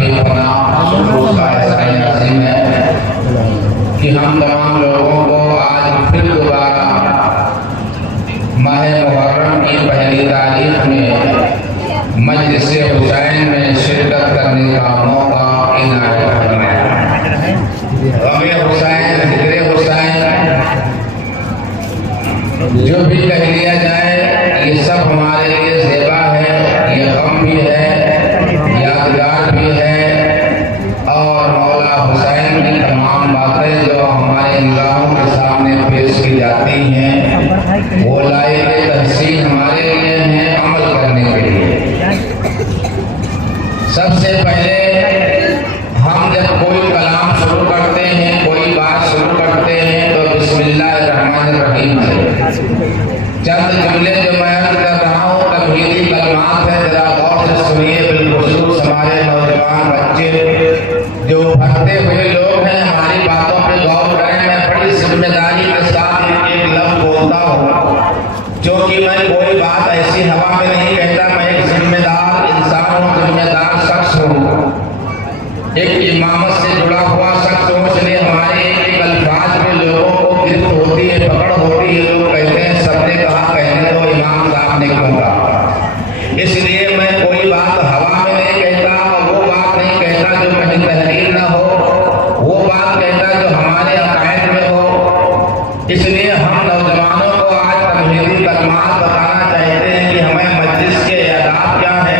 बेपना शुक्र का एहसान अज़ीम है कि हम तमाम लोगों को आज फिर दोबारा माह मुहर्रम की पहली तारीख में मजलिस हुसैन में शिरकत करने का मौका इनायत फरमाया। गमे हुसैन, जिक्र हुसैन जो भी कह लिया जाए ये सब हमारे लिए ज़ेबा है, ये गम भी है, यादगार भी है। और मौला हुसैन की तमाम बातें जो हमारे निगाहों के सामने पेश की जाती हैं वो लायक तहसीन हमारे लिए हैं अमल करने के लिए। सबसे पहले हम जब कोई कलाम शुरू करते हैं, कोई बात शुरू करते हैं तो बिस्मिल्लाहिर्रहमानिर्रहीम से चंद जुमले जो मैं अर्ज कर रहा हूँ तौहीदी कलमात है, जरा गौर से सुनिए। बिलखुसूस हमारे नौजवान बच्चे जो भटके हुए लोग हैं हमारी बातों पे गौर करें। मैं बड़ी जिम्मेदारी के साथ एक लफ्ज बोलता हूँ, जो कि मैं कोई बात ऐसी हवा में नहीं कहता। मैं एक जिम्मेदार इंसान हूँ, जिम्मेदार शख्स हूँ, एक इमामत से जुड़ा हुआ शख्स हूँ। इसलिए हमारे एक अल्फाज में लोगों को गिरफ्त होती है, पकड़ होती है। लोग कहते हैं सबने कहा, कहने तो इमाम साहब ने क्यों कहा। इसलिए मैं कोई बात हवा में नहीं कहता, वो बात नहीं कहता जो कहीं तहरीर न हो, वो बात कहता जो हमारे अकायद में हो। इसलिए हम नौजवानों को आज तौहीदी कलमात बताना चाहते हैं कि हमें मजलिस के आदाब क्या है,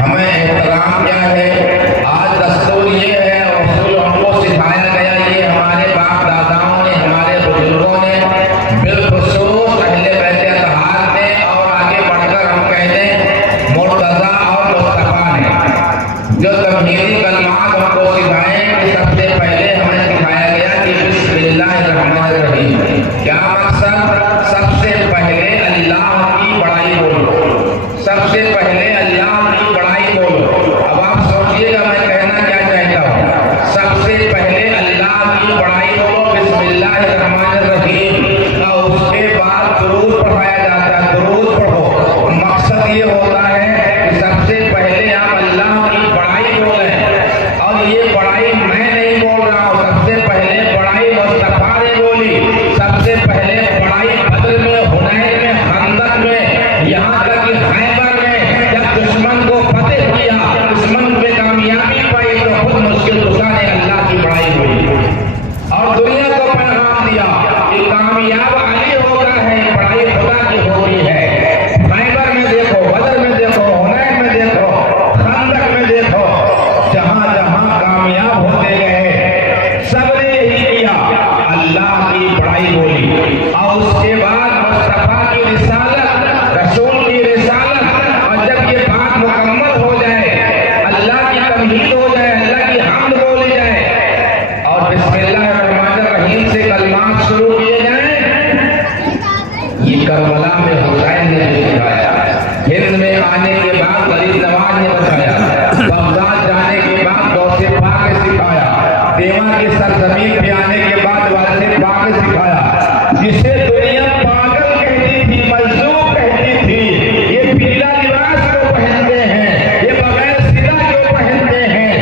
हमें एहतराम क्या है। आज दस्तूर ये है, उसूल हमको सिखाया गया, ये हमारे बाप दादाओं ने, हमारे बुजुर्गों ने, बिलखुसूस अहले बैत अतहार ने, और आगे बढ़कर हम कह दें मुर्तज़ा और मुस्तफ़ा ने जो तौहीदी कलमात हमको सिखाए। सबसे पहले हमें सिखाया गया कि बिस्मिल्लाहिर्रहमानिर्रहीम। क्या मकसद? सबसे पहले अल्लाह की बड़ाई बोलो, सबसे पहले अल्लाह की बड़ाई बोलो। अब आप सोचिएगा मैं कहना क्या चाहता हूँ। सबसे पहले अल्लाह की बड़ाई बोलो, बिस्मिल्लाहिर्रहमानिर्रहीम, और उसके बाद दुरूद पढ़ाया जाता है। दुरूद पढ़ो, मकसद ये होता है कि सबसे पहले आप अल्लाह की बड़ाई बोलें। और ये बड़ाई मैं नहीं बोल रहा हूँ, सबसे पहले बड़ाई मुस्तफा ने बोली। सबसे पहले बड़ाई बदर में, हुनैन में, खंदक में, यहाँ तक कि खैबर में जब दुश्मन को फतेह किया, दुश्मन पे कामयाबी पाई तो खुद मुश्किल कुशा ने अल्लाह की बड़ाई हुई और दुनिया को पैगाम दिया कि कामयाब अली होता है, बड़ाई खुदा की होती है। खैबर में देखो, बदर में देखो, हुनैन में देखो, खंदक में देखो, जहाँ जहाँ कामयाब होते गए सबने यही किया, अल्लाह की बड़ाई बोली। और उसके बाद मुस्तफा की रिसालत, रसूल की रिसालत, और जब ये बात मुकम्मल हो जाए, अल्लाह की तमहीद हो जाए, अल्लाह की हम्द बोली जाए और बिस्मिल्लाहिर्रहमानिर्रहीम से कलमात शुरू किए जाए। ये करबला में हुसैन ने सिखाया, हिंद में आने के बाद गरीब नवाज ने बताया, बगदाद जाने के बाद गौसे पाक ने सिखाया, देवा की सरजमीन पे आने के बाद वासिफ पाक ने सिखाया। जिसे दुनिया पागल कहती थी, मजलूम कहती थी, ये पीला लिबास क्यों पहनते हैं, ये बगैर सिला क्यों पहनते हैं,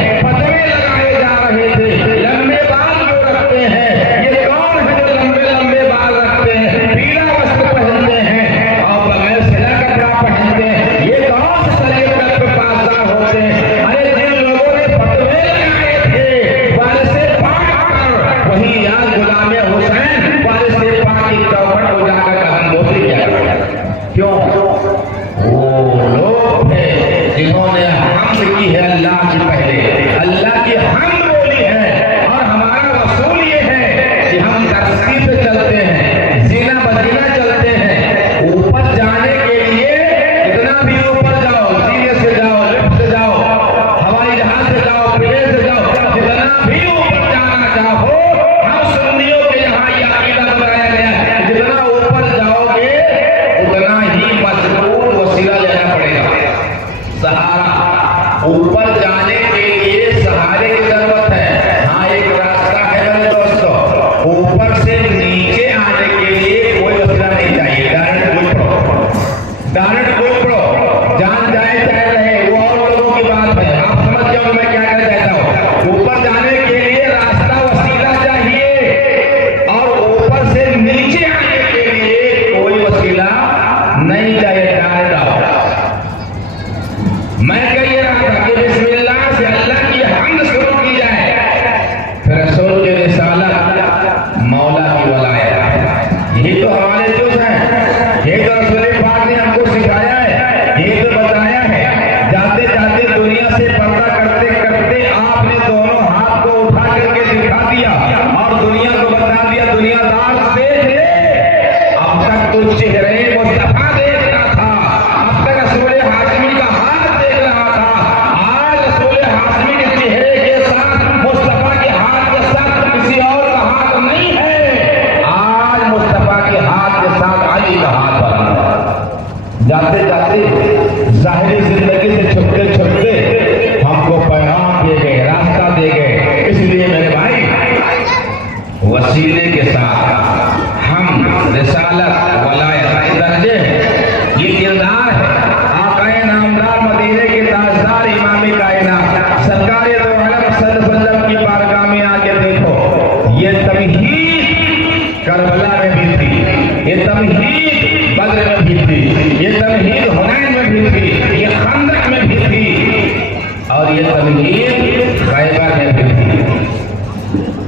तौहीद खैबर में भी थी।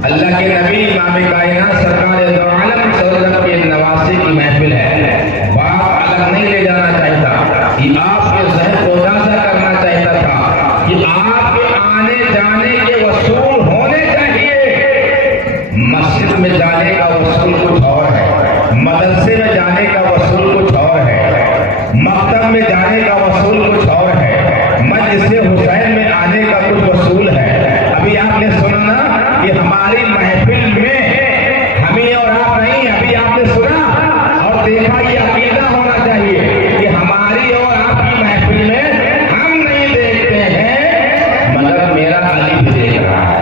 अल्लाह के नबी इमाम कायनात सरकार दो आलम सल्लल्लाहु अलैहि वसल्लम के नवासे की महफिल है। बाप अलग नहीं ले जाना चाहता कि आपके ज़हन को ताज़ा करना चाहता था कि आपके आने जाने के वसूल होने चाहिए। मस्जिद में जाने का वसूल कुछ और है, मदरसे में जाने का वसूल कुछ और है, मकतब में जाने का वसूल कुछ और है, मजलिस हुसैन में आने का कुछ वसूल है। अभी आपने सुना ना कि हमारी महफिल में हमें और आप नहीं, अभी आपने सुना और देखा, ये अकीदा होना चाहिए कि हमारी और आपकी महफिल में हम नहीं देखते हैं मगर मेरा अली भी देख रहा है,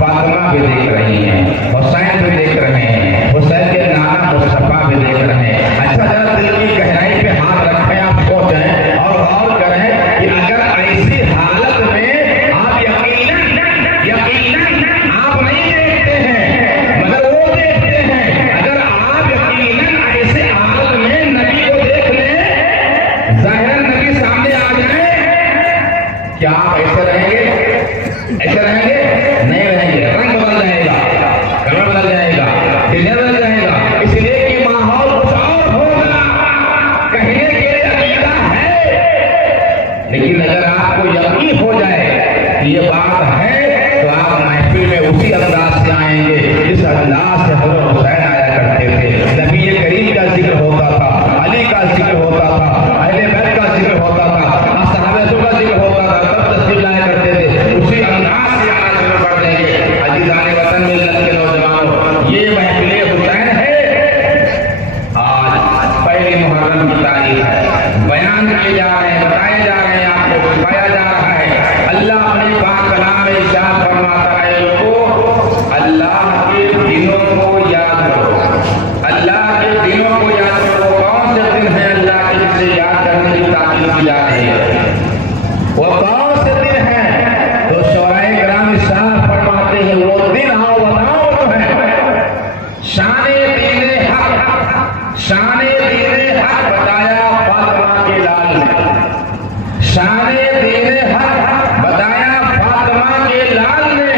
फातिमा भी देख रही है, हुसैन भी देख रहे हैं, हुसैन के नाना मुस्तफा भी देख रहे हैं। अच्छा, जरा दिल की गहराई पे हाथ रखें, आप सोचें और गौर करें कि अगर ऐसी हालत में आप यकीनन आप नहीं देखते हैं मगर वो देखते हैं, अगर आप यकीनन ऐसे हालत में नबी को देख लें, ज़ाहिरन नबी सामने आ जाए, क्या आप ऐसे रहेंगे? ऐसे रहेंगे? नहीं रहेंगे। रंग बदल जाएगा, कलर बदल जाएगा, डिजाइन बदल जाएगा, इसलिए कि माहौल कुछ और होगा। कहने के लिए अकीदा है, लेकिन अगर आपको यकीन हो जाए कि ये बात है तो आप महफिल में उसी अंदाज से आएंगे जिस अंदाज से हज़रत हुसैन आया करते थे। नबी करीम का जिक्र होता था, अली का जिक्र होता था, अहले बैत का जिक्र होता था, सहाबा का जिक्र होता था, तब तस्वीर लाया करते थे। उसी अंदाज से आना शुरू कर देंगे। अजीज़ान वतन मिल्लत के नौजवानों, ये महफिल हुसैन है। आज पहली मुहर्रम की तारीख है, बयान किए जा रहे हैं, बताए जा रहे हैं, आपको बताया जा रहा है। अल्लाह अपने पाक कलाम में इरशाद फरमाता है, लोगों अल्लाह के दिनों को याद करो, अल्लाह के दिनों को याद करो। कौन से दिन है अल्लाह के जिसे याद करने की ताकीद की जा रही है? वो कौन से दिन है? तो शोराए किराम इरशाद फरमाते हैं, वो दिन आओ बताओ तो है। शाने दीने हक, शाने दीने हक बताया फातिमा के लाल ने, शाने दीने हक बताया फातिमा के लाल ने,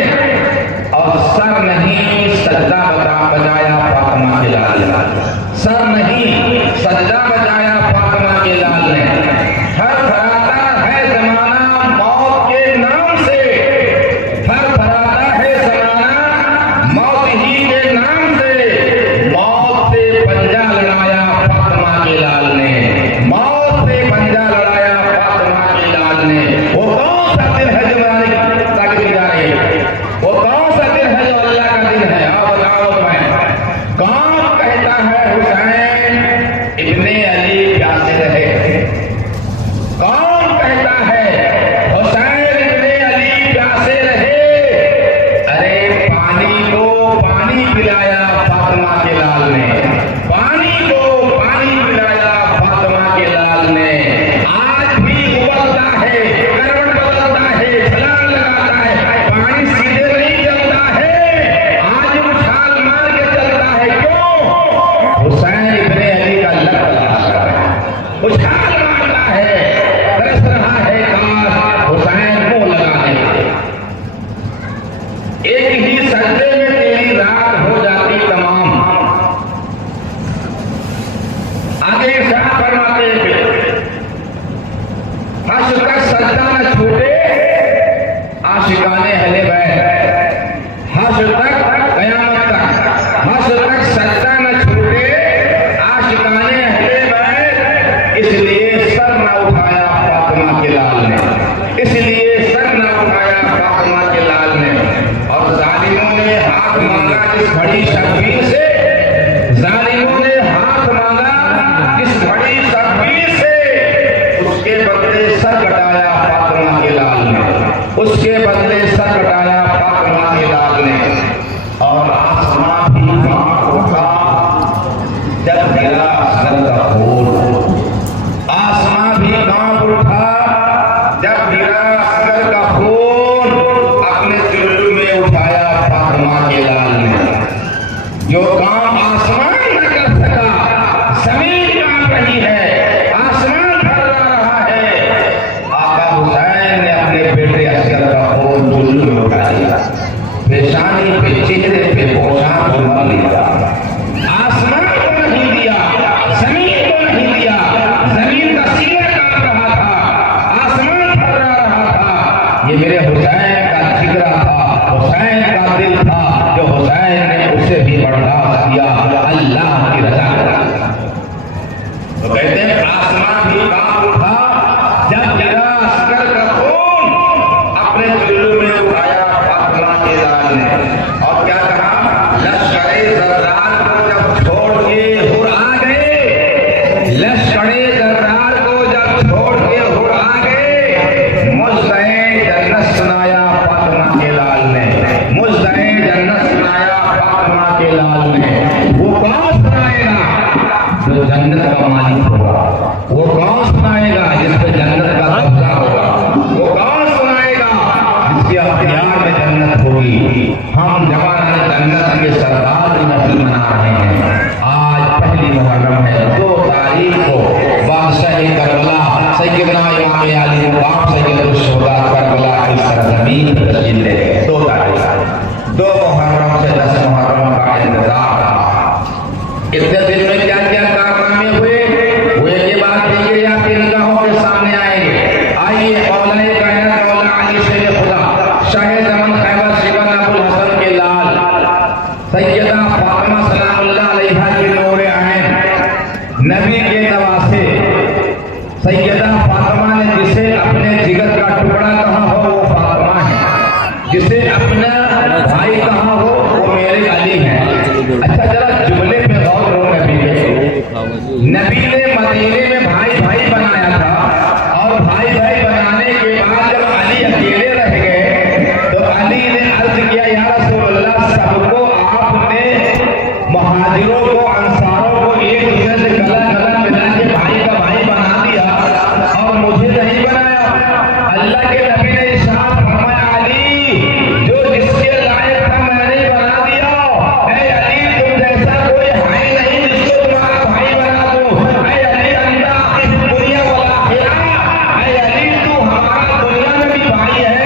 और सर नहीं सजदा बजाया फातिमा के लाल ने, सर नहीं सजदा बजाया फातिमा के लाल ने। हर फराता है जमाना मौत के नाम से, हर फराता है जमाना मौत ही के नाम से। मौत से पंजा लड़ाया फातिमा के लाल ने, मौत से पंजा लड़ाया फातिमा के लाल ने। वो कौन सा दिन है जो बनाने की ताकीद की जा रही है? वो कौन सा दिन है जो अल्लाह का दिन है? आओ बताओ मैं। कौन कहता है हुसैन इब्ने अली प्यासे रहे? कौन कहता है हुसैन इब्ने अली प्यासे रहे? अरे पानी को पानी पिलाया फातिमा के लाल ने, पानी को पानी पिलाया फातिमा के लाल ने। आज भी उबलता है, करवट बदलता है, छलांग लगाता है, पानी सीधे नहीं चलता है, आज उछाल मार के चलता है। क्यों? हुसैन इब्ने अली का लक तलाश कर रहा है, उछाल मारता है, तरस रहा है काश हुसैन को लगाने के। एक ही सजदे में तेरी रात हो जाती तमाम। आगे इरशाद फरमाते हैं, हश्र तक सजदा न छूटे आशिकाने अहले बैत, हश्र तक कयामत तक, हश्र तक सजदा न छूटे आशिकाने अहले बैत। इसलिए सर न उठाया फातिमा के लाल ने, इसलिए सर न उठाया फातिमा के लाल ने। और जालिमों ने हाथ मांगा जिस बड़ी शब्बीर से, जालिमों ने हाथ मांगा जिस बड़ी शब्बीर से, उसके बदले सर कटाया फातिमा के लाल ने, उसके बदले सर कटाया फातिमा के लाल ने। और आसमां भी कांप उठा जब गिरा असगर का फूल, आसमां भी कांप उठा जब गिरा असगर का खून। अपने जुल्म में उठाया फातिमा के लाल ने, अख्तियार में जन्नत होगी। हम जवान जन्नत के सरदार की नस्ल मना रहे हैं। आज पहली मुहर्रम है, 2 तारीख को बादशाह करबला सैयदना इमाम अली मुकाम सैयदुल शुहदा करबला की सरजमीन पर तशरीफ ले गए। 2 तारीख 2 मुहर्रम से 10 मुहर्रम का इंतजार रहा। इतने दिन में क्या क्या कारनामे हुए के बाद देखिए आपकी निगाहों के सामने आएंगे। आइए मौलाए कायनात मौला अली शेर खुदा शाह ज़मान खैबर शिबन अबुल हसन के लाल सैयदा फातिमा सलामुल्लाह अलैहा के नूर आइन नबी के नवासे सैयदा फातिमा ने जिसे अपने जिगर का टुकड़ा कहा हो वो फातिमा है, जिसे अपना भाई कहा हो वो मेरे अली है। अच्छा जरा जुमले पे गौर करो। नबी ने मदीने में भाई भाई बनाया था और भाई भाई बनाने के बाद जब अली अकेले रह गए तो अली ने अर्ज किया या रसूलल्लाह सबको आपने मुहाजिरों को अंसारों को एक दूसरे से गला गला मिला के भाई का भाई बना दिया और मुझे नहीं बनाया। अल्लाह के नबी ने इरशाद फरमाया अली जो जिसके लायक था मैंने बना दिया। ऐ अली तुम जैसा कोई है नहीं जिसको तुम्हारा भाई बना दूं। ऐ अली अल्लाह इस दुनिया वाला खिला। ऐ अली तू हमारा दुनिया में भी भाई है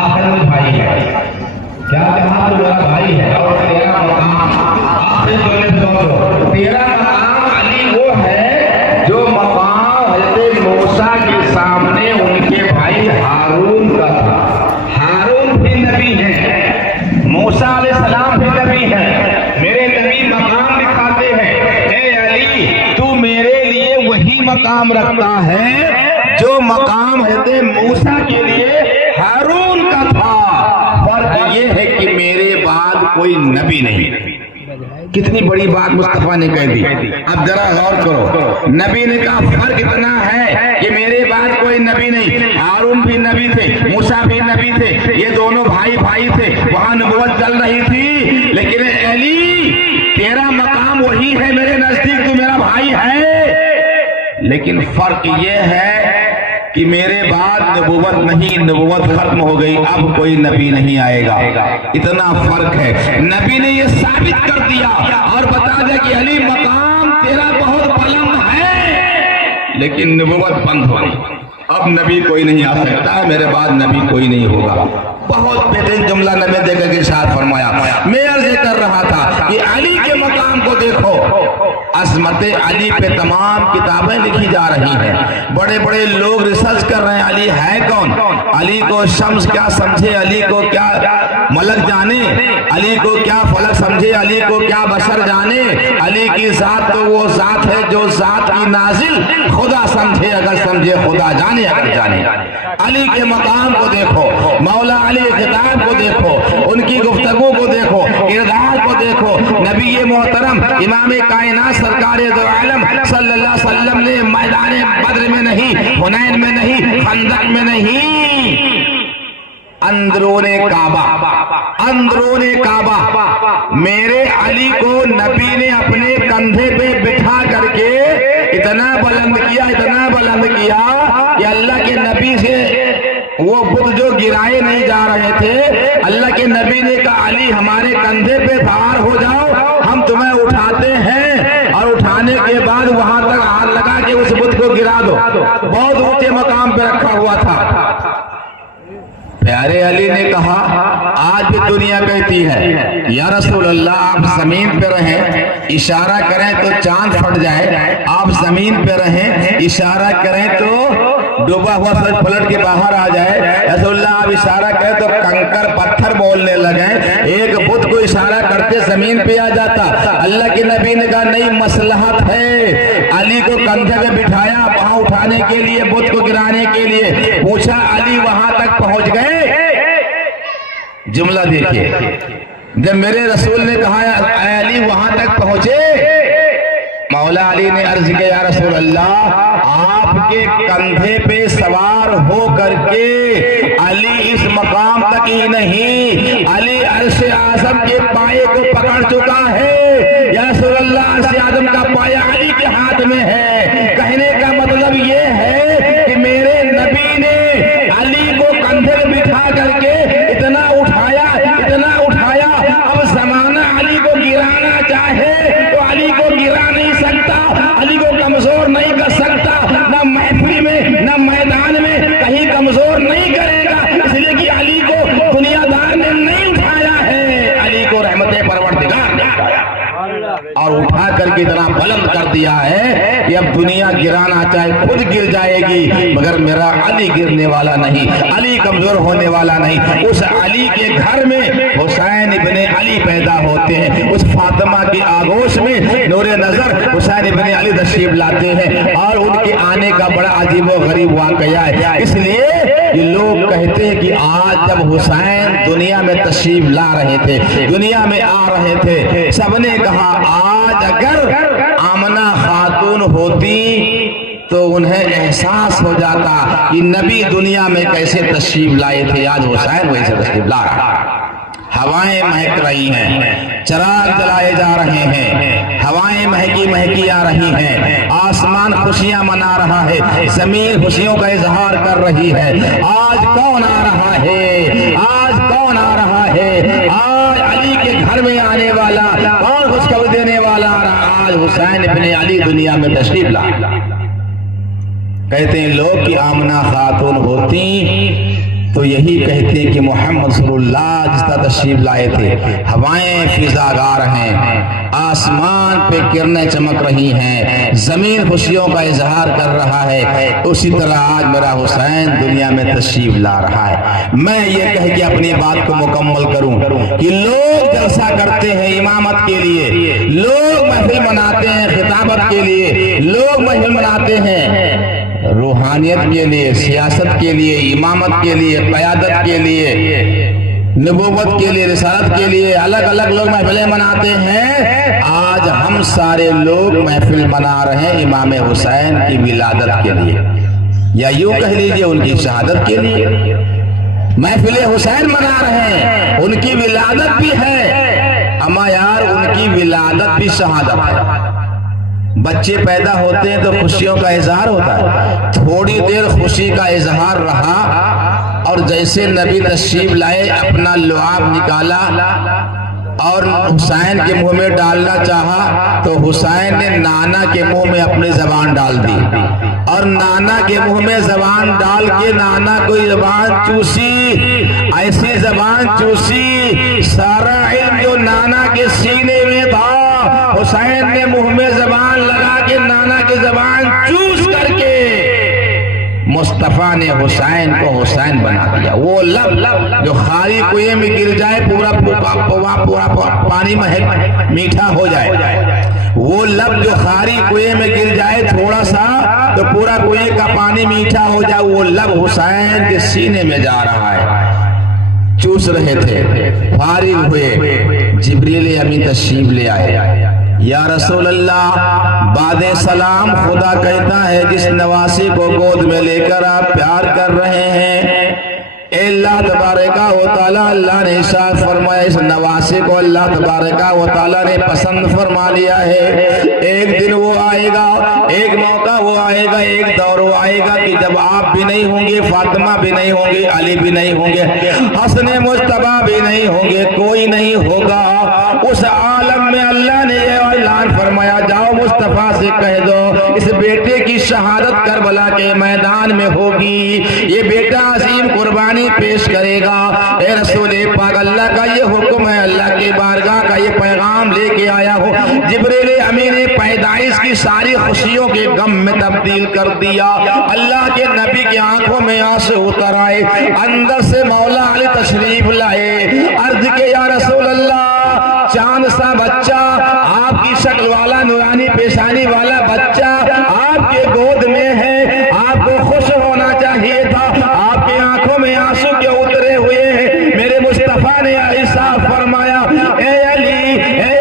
आखिर में भाई है। क्या कहा तू मेरा भाई है और तेरा मकाम आखिर दुनिया में तेरा मकाम अली वो है जो मकाम हज़रत मूसा के सामने उनके भाई हारून का था। हारून भी नबी है, मूसा अलैहिस्सलाम भी नबी है। मेरे नबी मकाम दिखाते हैं। ए अली तू मेरे लिए वही मकाम रखता है जो मकाम हज़रत मूसा के लिए हारून का था। फर्क ये है कि मेरे बाद कोई नबी नहीं। कितनी बड़ी बात मुस्तफा ने कह दी। अब जरा गौर करो। नबी ने कहा फर्क इतना है कि मेरे बाद कोई नबी नहीं। हारून भी नबी थे, मूसा भी नबी थे, ये दोनों भाई भाई थे, वहां नबुवत चल रही थी। लेकिन अली तेरा मकाम वही है मेरे नजदीक, तू मेरा भाई है। लेकिन फर्क ये है कि मेरे बाद नबुवत नहीं, नबुवत खत्म हो गई, अब कोई नबी नहीं आएगा। इतना फर्क है। नबी ने ये साबित कर दिया और बता दिया कि अली मकाम तेरा बहुत बुलंद है, लेकिन नबुवत बंद हो गई। अब नबी कोई नहीं आ सकता, मेरे बाद नबी कोई नहीं होगा। बहुत बेहतरीन जुमला नबी देकर के साथ फरमाया। मैं अर्ज कर रहा था कि अली के मकाम को देखो। अजमत अली पे तमाम किताबें लिखी जा रही हैं, बड़े बड़े लोग रिसर्च कर रहे हैं अली है कौन, अली को शम्स क्या समझे, अली को क्या मलक जाने, अली को क्या फलक समझे, अली को क्या बशर जाने। अली की जात तो वो जात है जो जात की नाजिल खुदा समझे, अगर समझे खुदा जाने अगर जाने। अली के मकाम को देखो, मौला अली खिताब को देखो, उनकी गुफ्तगू को देखो, किरदार को देखो। नबी मोहतरम इमाम कायनात सरकार दो आलम सल्लल्लाहु अलैहि वसल्लम ने मैदान बद्र में नहीं, हुनैन में नहीं, खंदक में नहीं, अंदरूने काबा मेरे अली को नबी ने अपने कंधे पे बिठा करके इतना बुलंद किया कि अल्लाह के नबी से वो बुत जो गिराए नहीं जा रहे थे, अल्लाह के नबी ने कहा अली हमारे कंधे पे सवार हो जाओ, हम तुम्हें उठाते हैं और उठाने के बाद वहां तक हाथ लगा के उस बुत को गिरा दो। बहुत ऊंचे मकाम पे रखा हुआ था। प्यारे अली ने कहा आज भी दुनिया कहती है या रसूल अल्लाह आप जमीन पे रहें, इशारा करें तो चांद फट जाए, आप जमीन पे रहें, इशारा करें तो डूबा हुआ सूरज पलट के बाहर आ जाए। रसूलुल्लाह आप इशारा करें तो कंकर पत्थर बोलने लगे, एक बुत को इशारा करते जमीन पे आ जाता। अल्लाह के नबी ने कहा नहीं, मसलहत है। अली को कंधे पे बिठाया वहां उठाने के लिए, बुत को गिराने के लिए। पूछा अली वहां तक पहुंच गए? जुमला देखिए, जब मेरे रसूल ने कहा अली वहां तक पहुंचे, मौला अली ने अर्ज किया या रसूल अल्लाह आपके कंधे पे सवार हो करके अली इस मकाम तक ही नहीं, अली अर्श आज़म के पाए को पकड़ चुका है। या रसूल अल्लाह अर्श आज़म का पाया अली के हाथ में है। कहने का मतलब ये है कि मेरे नबी ने अली को कंधे पे बिठा करके की तरह बुलंद कर दिया है कि अब दुनिया गिराना चाहे खुद गिर जाएगी, मगर मेरा अली गिरने वाला नहीं, अली कमजोर होने वाला नहीं। उस अली के घर में हुसैन इब्ने अली पैदा होते हैं, उस फातिमा की आगोश में नूरे नजर हुसैन इब्ने अली तशरीफ लाते हैं, और उनके आने का बड़ा अजीब व गरीब वाकया है। इसलिए ये लोग कहते हैं कि आज जब हुसैन दुनिया में तशरीफ ला रहे थे, दुनिया में आ रहे थे, सबने कहा आज अगर आमना खातून होती तो उन्हें एहसास हो जाता कि नबी दुनिया में कैसे तशरीफ लाए थे, आज हुसैन वैसे तशरीफ ला रहा है। हवाएं महक रही हैं, चिराग जलाए जा रहे हैं, हवाएं महकी महकी आ रही हैं, आसमान खुशियां मना रहा है, जमीन खुशियों का इजहार कर रही है। आज कौन आ रहा है, आज कौन आ रहा है, आज अली के घर में आने वाला, कौन खुशखबरी देने वाला आ रहा, आज हुसैन इब्ने अली दुनिया में तशरीफ ला। कहते हैं लोग कि आमना खातून होती तो यही कहते हैं कि मोहम्मद सल्लल्लाहु जिस तरह तशरीफ लाए थे, हवाएं फिजागार हैं, आसमान पे किरणें चमक रही हैं, जमीन खुशियों का इजहार कर रहा है, उसी तरह आज मेरा हुसैन दुनिया में तशरीफ ला रहा है। मैं ये कह के अपनी बात को मुकम्मल करूं कि लोग जलसा करते हैं इमामत के लिए, लोग महफिल मनाते हैं खिताबत के लिए, लोग महफिल मनाते हैं रूहानियत के लिए, सियासत के लिए, इमामत के लिए, क़यादत के लिए, नबूवत के लिए, रिसालत के लिए, अलग अलग लोग महफिलें मनाते हैं। आज हम सारे लोग महफिल मना रहे हैं इमाम हुसैन की विलादत के लिए, या यूं कह लीजिए उनकी शहादत के लिए। महफिल हुसैन मना रहे हैं, उनकी विलादत भी है, अमा यार उनकी विलादत भी शहादत है। बच्चे पैदा होते हैं तो खुशियों का इजहार होता है, थोड़ी देर खुशी का इजहार रहा और जैसे नबी तशरीफ लाए अपना लुआब निकाला और हुसैन के मुंह में डालना चाहा तो हुसैन ने नाना के मुंह में अपनी जबान डाल दी, और नाना के मुंह में जबान डाल के नाना को जबान चूसी, ऐसी जबान चूसी सारा इल्म जो नाना के सीने में था हुसैन ने मुंह में जबान लगा के नाना की जबान चूस करके मुस्तफा ने हुसैन को हुसैन बना दिया। वो लब जो खाली कुएं में गिर जाए पूरा पानी में मीठा हो जाए, वो लब जो खाली कुएं में गिर जाए थोड़ा सा तो पूरा कुएं का पानी मीठा हो जाए, वो लब हुसैन के सीने में जा रहा है। चूस रहे थे, फारिग हुए, जिब्रील अमीन तशरीफ ले आए। या रसूल अल्लाह बादे सलाम खुदा कहता है जिस नवासी को गोद में लेकर आप प्यार कर रहे हैं, अल्लाह तबारका व तआला अल्लाह ने इरशाद फरमाया इस नवासी को अल्लाह तबारका व तआला ने पसंद फरमा लिया है। एक दिन वो आएगा, एक मौका वो आएगा, एक दौर वो आएगा कि जब आप भी नहीं होंगे, फातिमा भी नहीं होंगे, अली भी नहीं होंगे, हसन मुस्तफा भी नहीं होंगे, कोई नहीं होगा। उस आलम में अल्लाह ने ऐलान फरमाया जाओ मुस्तफा से कह दो इस बेटे की शहादत करबला के मैदान में होगी, ये बेटा अजीम कुर्बानी पेश करेगा। ए रसूल पाक अल्लाह का ये हुक्म है, अल्लाह की बारगाह का ये पैगाम लेके आया हो। जिब्रील अमीन ने पैदाइश की सारी खुशियों के गम में तब्दील कर दिया। अल्लाह के नबी की आंखों में आंसू उतर आए, अंदर से मौला अली तशरीफ लाए, अर्ज के या रसूल अल्लाह चांद सा बच्चा, आपकी शक्ल वाला नूरानी पेशानी वाला बच्चा आपके गोद में है, आपको खुश होना चाहिए था, आपकी आंखों में आंसू क्यों उतरे हुए हैं? मेरे मुस्तफा ने ऐसा फरमाया ए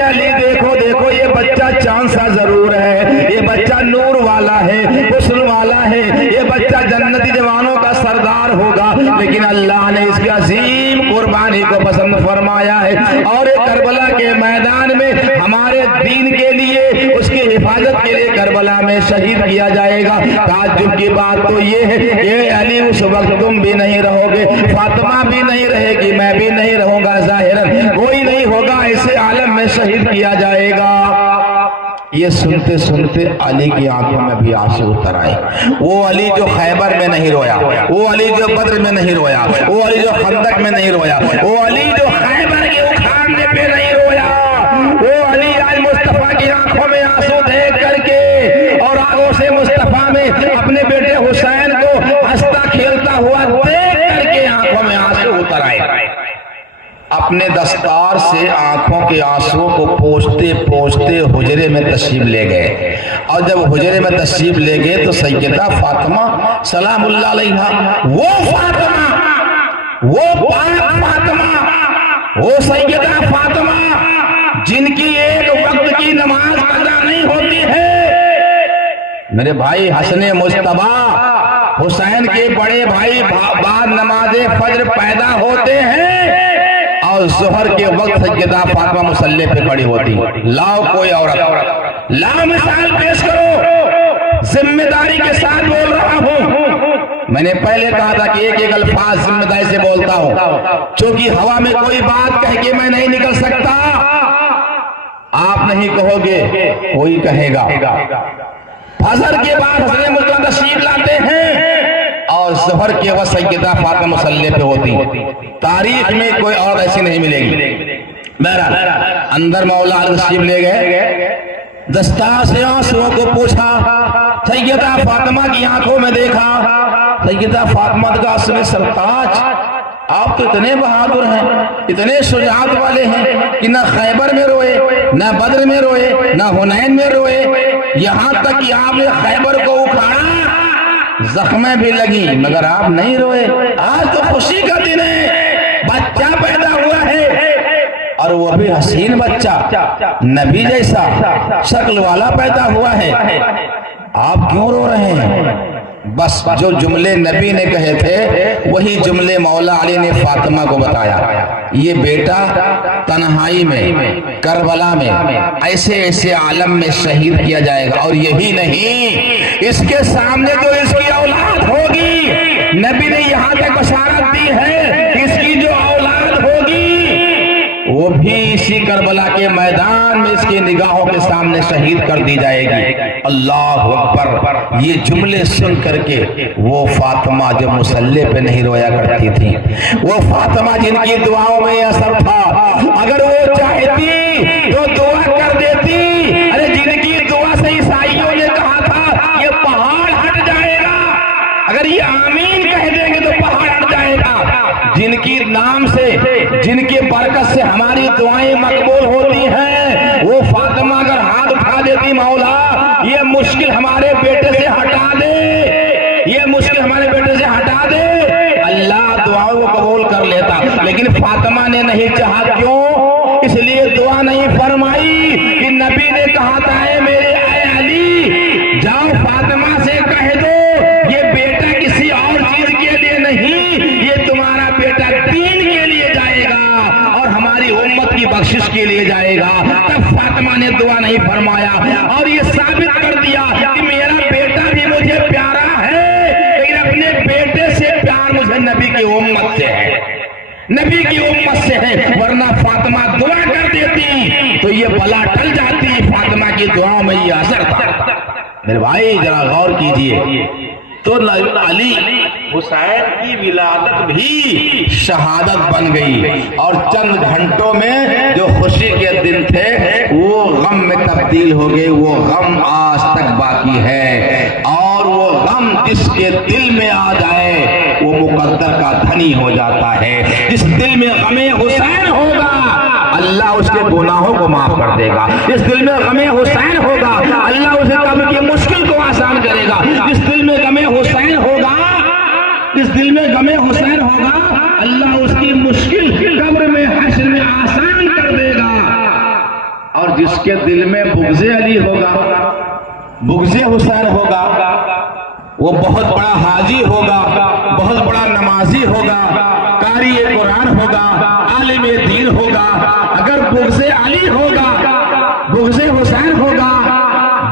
अली देखो देखो ये बच्चा चांद सा जरूर है, ये बच्चा नूर वाला है, हुस्न वाला है, ये बच्चा जन्नती जवानों का सरदार होगा, लेकिन अल्लाह ने इसकी अजीम कुर्बानी को पसंद फरमाया है और करबला के मैदान में हमारे दीन के लिए, उसकी हिफाजत के लिए करबला में शहीद किया जाएगा। ताज्जुब की बात तो ये है कि अली उस वक्त तुम भी नहीं रहोगे, फातिमा भी नहीं रहेगी, मैं भी नहीं रहूंगा, जाहिरन कोई नहीं होगा, ऐसे आलम में शहीद किया जाएगा। ये सुनते सुनते अली की आंखों में भी आंसू उतर आए। वो अली जो खैबर में नहीं रोया, वो अली जो बद्र में नहीं रोया, वो अली जो खंदक में नहीं रोया, वो अली जो खैबर के उखाड़ने पे नहीं रोया, वो अली आज मुस्तफा की आंखों में आंसू देख करके और आगों से मुस्तफा में अपने बेटे हुसैन को हंसता खेलता हुआ देख करके आंखों में आंसू उतर आए। अपने दस्तार से आंखों के आंसुओं को पोंछते पोंछते हुजरे में तशरीफ ले गए। और जब हुजरे में तशरीफ ले गए तो सैयदा फातिमा सलामुल्लाह अलैहा, वो फातिमा, वो पाक फातिमा, वो सैयदा फातिमा जिनकी एक वक्त की नमाज कज़ा नहीं होती है। मेरे भाई हसने मुस्तफा हुसैन के बड़े भाई बाद नमाज़े फज्र पैदा होते हैं और ज़ोहर के वक्त सैयदा फातिमा मुसल्ले पे खड़ी होती। लाओ कोई औरत, लाओ मिसाल पेश करो, जिम्मेदारी के साथ बोल रहा हूँ। मैंने पहले कहा था कि एक एक अल्फाज जिम्मेदारी से बोलता हूँ, क्योंकि हवा में कोई बात कह के मैं नहीं निकल सकता। आप नहीं कहोगे, कोई कहेगा। फजर के बाद हसने मुस्तफा तशरीफ लाते हैं और ज़ोहर के वक्त सैयदा फातिमा मुसल्ले पे होती। तारीख में कोई और ऐसी नहीं मिलेगी। मेरा अंदर मौला तशरीफ ले गए, दस्तार से आंसुओं को पूछा, सैयदा फातिमा की आंखों में देखा। सैयदा फातिमा का असली सरताज, आप तो इतने बहादुर हैं, इतने शुजाअत वाले हैं कि ना खैबर में रोए, ना बद्र में रोए, ना हुनैन में रोए, यहाँ तक कि आपने खैबर को उखाड़ा, जख्में भी लगी, मगर आप नहीं रोए। आज तो खुशी का दिन है, बच्चा पैदा हुआ है और वो भी हसीन बच्चा, नबी जैसा शक्ल वाला पैदा हुआ है, आप क्यों रो रहे हैं? बस जो जुमले नबी ने कहे थे वही जुमले मौला अली ने फातिमा को बताया। ये बेटा तन्हाई में करबला में ऐसे ऐसे आलम में शहीद किया जाएगा, और यही नहीं, इसके सामने जो इसकी औलाद होगी, नबी ने यहाँ तक बशारत दी है, इसकी जो औलाद होगी वो भी इसी करबला के मैदान में इसकी निगाहों के सामने शहीद कर दी जाएगी। अल्लाह अकबर। ये जुमले सुन करके वो फातिमा जो मुसल्ले पे नहीं रोया करती थी, वो फातिमा जिनकी दुआओं में असर था, अगर वो चाहती तो दुआ कर देती। अरे जिनकी दुआ से ईसाइयों ने कहा था ये पहाड़ हट जाएगा, अगर ये आमीन कह देंगे तो पहाड़ हट जाएगा। जिनकी नाम से, जिनके बरकत से हमारी दुआएं मकबूल होती हैं, वो फातिमा अगर हाथ उठा देती, मौला ये मुश्किल हमारे बेटे से हटा दे, ये मुश्किल हमारे बेटे से हटा दे, अल्लाह दुआओं को कबूल कर लेता। लेकिन फातिमा ने नहीं चाहा, क्यों? इसलिए दुआ नहीं फरमाई कि नबी ने कहा था मेरे अली जाओ फातिमा से कह दो ये बेटा किसी और चीज के लिए नहीं, ये तुम्हारा बेटा दीन के लिए जाएगा और हमारी उम्मत की बख्शिश के लिए जाएगा। तब फातिमा ने दुआ नहीं फरमाया और ये साबित कर दिया कि मेरा बेटा भी मुझे प्यारा है, लेकिन अपने बेटे से प्यार मुझे नबी की उम्मत से है, नबी की उम्मत से है। वरना फातिमा दुआ कर देती तो ये बला टल जाती। फातिमा की दुआ में ये असर था। मेरे भाई जरा गौर कीजिए, तो अली हुसैन की विलादत भी शहादत बन गई और चंद घंटों में जो खुशी के दिन थे वो गम में तब्दील हो गए। वो गम आज तक बाकी है और वो गम जिसके दिल में आ जाए वो मुकद्दर का धनी हो जाता है। जिस दिल में गमे हुसैन होगा अल्लाह उसके गुनाहों को माफ कर देगा। जिस दिल में गमे हुसैन होगा अल्लाह उसे कब्र की मुश्किल को आसान करेगा। जिस दिल में गमे हुसैन होगा, जिस दिल में गमे हुसैन होगा अल्लाह उसकी मुश्किल कब्र में हश्र में आसान कर देगा। और जिसके दिल में बुग़्ज़े अली होगा, बुग़्ज़े हुसैन होगा, वो बहुत बड़ा हाजी होगा, बहुत बड़ा नमाजी होगा, कारी कुरान होगा, आलिम दीन होगा। अगर बुग़्ज़े अली होगा, बुग़्ज़े हुसैन होगा,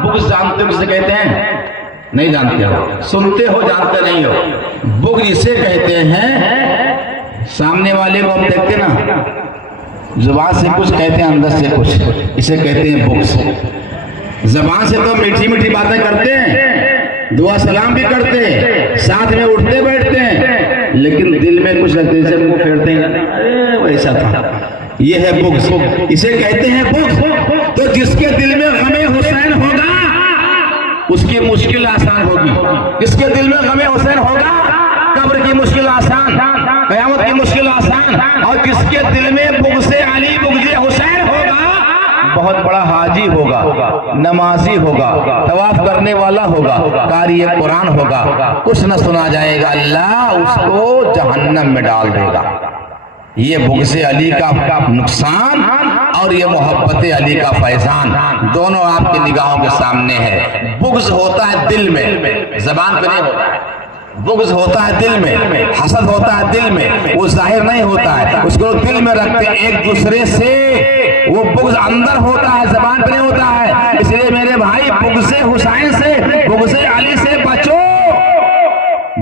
बुग़्ज़ जानते हो किसे कहते हैं? नहीं जानते हो, सुनते हो, जानते नहीं हो। बुग़्ज़ इसे कहते हैं, सामने वाले को हम देखते ना, जुबान से कुछ कहते हैं, अंदर से कुछ, इसे कहते हैं बुग़्ज़। जबान से तो मीठी मीठी बातें करते हैं, दुआ सलाम भी करते हैं, साथ में उठते बैठते हैं, लेकिन दिल में कुछ लगते हैं, मुंह फेरते हैं, अरे वैसा था, ये है बुग़्ज़, इसे कहते हैं बुग़्ज़। तो जिसके दिल में गमे हुसैन होगा उसकी मुश्किल आसान होगी। जिसके दिल में गमे हुसैन होगा कब्र की मुश्किल आसान, क़यामत की मुश्किल आसान। और जिसके दिल में बुग़्ज़े अली बुग़्ज़े हुसैन होगा बहुत बड़ा हाजी होगा, नमाजी होगा, तवाफ करने वाला होगा, कारी कुरान होगा, कुछ न सुना जाएगा, अल्लाह उसको जहन्नम में डाल देगा। ये बुग़्ज़े अली का नुकसान और ये मोहब्बत अली का फैजान दोनों आपकी निगाहों के सामने है। बुग़्ज़ होता है दिल में, ज़बान पे नहीं होता है। बुग़्ज़ होता है दिल में, हसद होता है दिल में, वो जाहिर नहीं होता है, उसको दिल में रखते एक दूसरे से। वो बुग़्ज़ अंदर होता है, ज़बान पे नहीं होता है। इसलिए मेरे भाई बुग़्ज़े हुसैन से, बुग़्ज़े अली से बचो।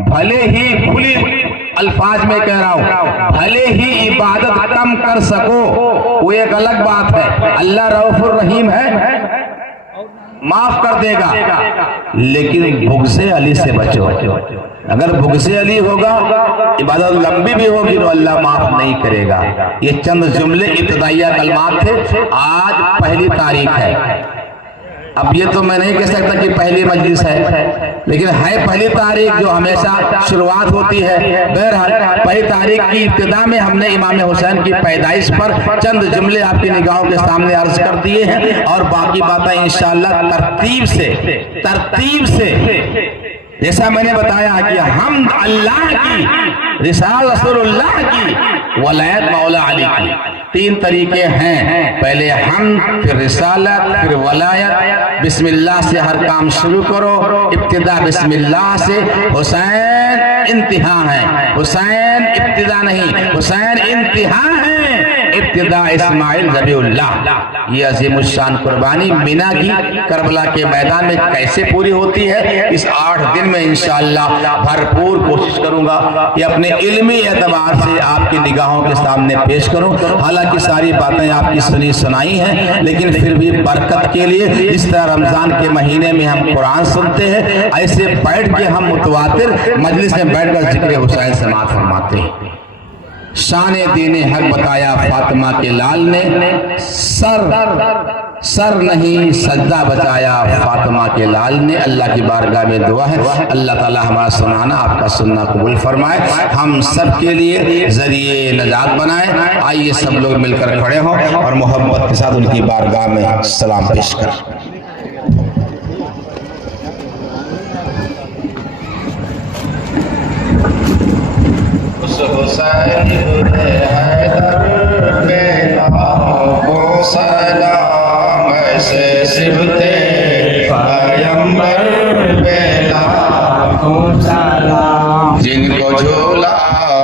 भले ही खुली अल्फाज में कह रहा हूं, भले ही इबादत कम कर सको वो एक अलग बात है, अल्लाह रऊफ़ुर रहीम है, माफ कर देगा, लेकिन बुग़्ज़े अली से बचो। अगर बुग़्ज़े अली होगा इबादत लंबी भी होगी तो अल्लाह माफ नहीं करेगा। ये चंद जुमले इब्तिदाइया कलमात थे। आज पहली तारीख है। अब ये तो मैं नहीं कह सकता कि पहली मजलिस है, लेकिन है पहली तारीख जो हमेशा शुरुआत होती है। बहरहाल पहली तारीख की इब्तिदा में हमने इमाम हुसैन की पैदाइश पर चंद जुमले आपकी निगाहों के सामने अर्ज कर दिए हैं और बाकी बातें इंशाअल्लाह तरतीब से जैसा मैंने बताया कि हम अल्लाह की, रिसाल रसूलुल्लाह की, वलायत मौला अली की, तीन तरीके हैं। पहले हम, फिर रिसालत, फिर वलायत। बिस्मिल्लाह से हर काम शुरू करो, इब्तिदा बिस्मिल्लाह से। हुसैन इंतहा है, हुसैन इब्तिदा नहीं, हुसैन इंतहा है। इब्तिदा इस्माइल ज़बीहुल्लाह। ये अज़ीमुश्शान कुर्बानी मिना की करबला के मैदान में कैसे पूरी होती है, इस 8 दिन में इंशाअल्लाह भरपूर कोशिश करूंगा कि अपने इल्मी एतबार से आपकी निगाहों के सामने पेश करूं। हालांकि सारी बातें आपकी सुनी सुनाई हैं, लेकिन फिर भी बरकत के लिए इस तरह रमजान के महीने में हम कुरान सुनते हैं, ऐसे बैठ के हम मुतवातिर मजलिस में बैठकर जिक्र हुसैन समाअत फरमाते हैं। शान दीन हक बताया फातिमा के लाल ने, सर नहीं सजदा बचाया फातिमा के लाल ने। अल्लाह की बारगाह में दुआ है अल्लाह ताला हमारा सुनाना आपका सुनना कबूल फरमाए, हम सब के लिए जरिए नजात बनाए। आइए सब लोग मिलकर खड़े हों और मोहब्बत के साथ उनकी बारगाह में सलाम पेश करें। हुसैन इब्ने हैदर बेलाओं को सलाम, ऐसे सिबते पैगंबर बेलाओं को सलाम, जिनको झूला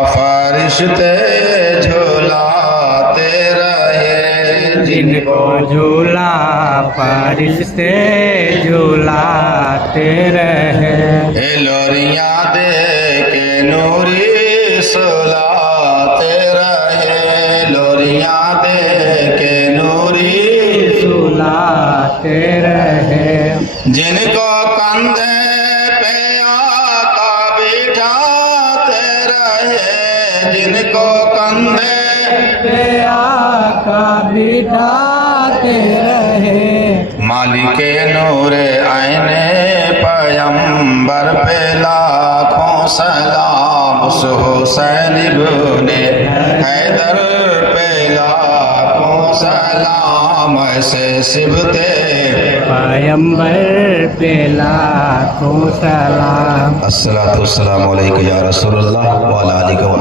फरिश्ते झूलाते रहे, जिनको झूला फरिश्ते झूलाते रहे। लोरियां दे के नूरी सुलाते रहे, लोरियां दे के नूरी सुलाते रहे। जिनको कंधे पे आका बिठाते रहे, जिनको कंधे पे आका बिठाते रहे। मालिके नूरे आईने पैगंबर पे लाखों सलाम, उस हुसैन इब्ने हैदर पे लाखों सलाम, ऐसे सिबते पैगंबर पे लाखों सलाम। अस्सलातु वस्सलामु अलैका या रसूलल्लाह व अला आलिका व